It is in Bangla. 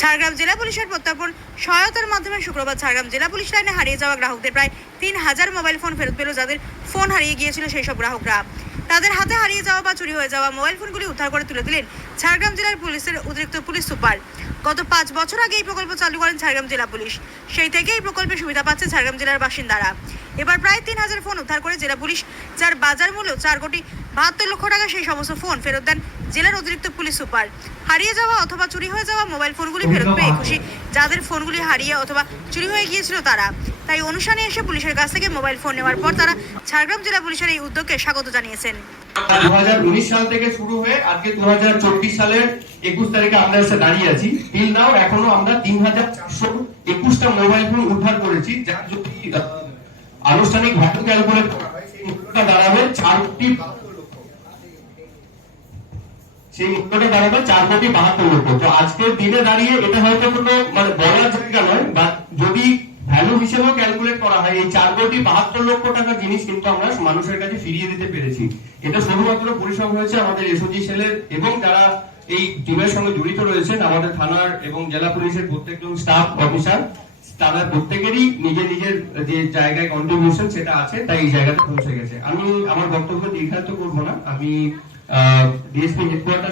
ঝাড়গ্রাম জেলা পুলিশের প্রত্যর্পণ সহায়তার মাধ্যমে শুক্রবার ঝাড়গ্রাম জেলা পুলিশ লাইনে হারিয়ে যাওয়া গ্রাহকদের প্রায় 3000 মোবাইল ফোন ফেরত পেল। যাদের ফোন হারিয়ে গিয়েছিল সেই সব গ্রাহকরা তাদের হাতে হারিয়ে যাওয়া বা চুরি হয়ে যাওয়া মোবাইল ফোনগুলি উদ্ধার করে তুলে দিলেন ঝাড়গ্রাম জেলার পুলিশের অতিরিক্ত পুলিশ সুপার। গত 5 বছর আগে এই প্রকল্প চালু করেন ঝাড়গ্রাম জেলা পুলিশ। সেই থেকে এই প্রকল্পের সুবিধা পাচ্ছে ঝাড়গ্রাম জেলার বাসিন্দারা। এবার প্রায় 3000 ফোন উদ্ধার করে জেলা পুলিশ, যার বাজার মূল্য 4,72,00,000 টাকা। সেই সমস্ত ফোন ফেরত দেন জেলার অতিরিক্ত পুলিশ সুপার। হারিয়ে যাওয়া অথবা চুরি হয়ে যাওয়া মোবাইল ফোনগুলি ফেরত পেয়ে খুশি যাদের ফোনগুলি হারিয়ে অথবা চুরি হয়ে গিয়েছিল তারা। তাই অনুষ্ঠানে এসে পুলিশের কাছ থেকে মোবাইল ফোন নেওয়ার পর তারা ঝাড়গ্রাম জেলা পুলিশের এই উদ্যোগকে স্বাগত জানিয়েছেন। 2019 সাল থেকে শুরু হয়ে আজকে 2024 সালের 21 তারিখে আমরা এসে দাঁড়িয়ে আছি। টিল নাও এখনো আমরা 3421টা মোবাইল ফোন উদ্ধার করেছি, যার যদি আনুষ্ঠানিক ভ্যালু ক্যালকুলেট করা হয় সেই মূল্যটা দাঁড়াবে 4,72,00,000। তো আজকের দিনে দাঁড়িয়ে এটা হয়তো কোনো বলার জায়গা নয়, বা যদি ভ্যালু হিসেবেও ক্যালকুলেট করা হয় এই 4,72,00,000 টাকা জিনিস কিন্তু আমরা মানুষের কাছে ফিরিয়ে দিতে পেরেছি। এটা শুধুমাত্র পরিশ্রম হয়েছে আমাদের এসওজি সেলের এবং যারা এই টিমের সঙ্গে জড়িত রয়েছেন, আমাদের থানার এবং জেলা পুলিশের প্রত্যেকজন স্টাফ অফিসার, তারা প্রত্যেকেরই নিজের নিজের যে জায়গায় কন্ট্রিবিউশন সেটা আছে, তাই এই জায়গাতে পৌঁছে গেছে। আমি আমার বক্তব্য দীর্ঘায়িত করবো না, আমি ডিএসপি হেডকোয়ার্টার